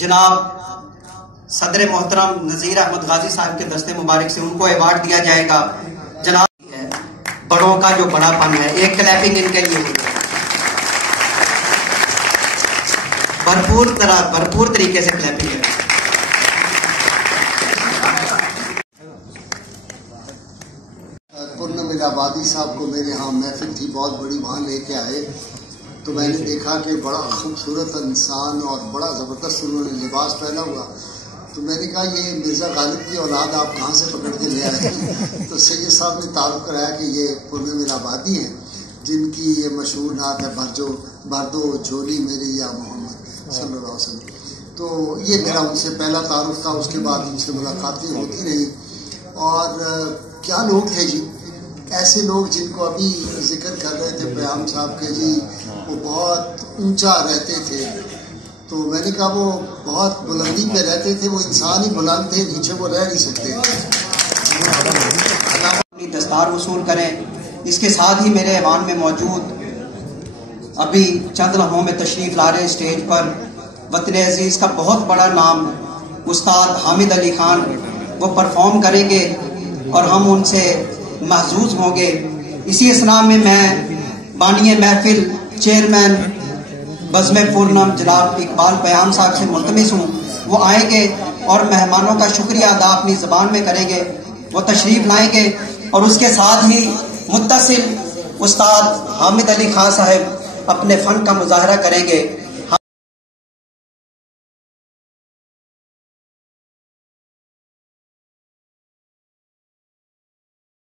جناب صدر محترم نذیر احمد غازی صاحب کے دستے مبارک سے ان کو ایوارڈ دیا جائے گا. جناب بڑوں کا جو بڑا پن ہے، ایک کلیپنگ ان کے لیے بھرپور طریقے سے کلیپنگ ہے. پورنم الہابادی صاحب کو میرے ہاں محفل تھی بہت بڑی، وہاں لے کے آئے تو میں نے دیکھا کہ بڑا خوبصورت انسان اور بڑا زبردست انہوں نے لباس پہنا ہوا. تو میں نے کہا یہ مرزا غالب کی اولاد آپ کہاں سے پکڑ کے لے آئے؟ تو سید صاحب نے تعارف کرایا کہ یہ پورنم الہابادی ہیں جن کی یہ مشہور نعت ہے بھردو جھولی میری یا محمد صلی اللہ علیہ وسلم. تو یہ میرا ان سے پہلا تعارف تھا. اس کے بعد ان سے ملاقاتیں ہوتی رہی. اور کیا لوگ تھے جی، ایسے لوگ جن کو ابھی ذکر کر رہے تھے پیام صاحب کے جی، وہ بہت اونچا رہتے تھے. تو میں نے کہا وہ بہت بلندی پہ رہتے تھے، وہ انسان ہی بلند تھے، نیچے وہ رہ نہیں سکتے. اپنی دستار وصول کریں. اس کے ساتھ ہی میرے ایوان میں موجود ابھی چند لمحوں میں تشریف لا رہے اسٹیج پر وطن عزیز کا بہت بڑا نام استاد حامد علی خان، وہ پرفارم کریں گے اور ہم ان سے محظوظ ہوں گے. اسی اسنا میں بانی محفل چیئرمین بزم پورنم جناب اقبال پیام صاحب سے ملتمس ہوں، وہ آئیں گے اور مہمانوں کا شکریہ ادا اپنی زبان میں کریں گے، وہ تشریف لائیں گے. اور اس کے ساتھ ہی متصل استاد حامد علی خان صاحب اپنے فن کا مظاہرہ کریں گے.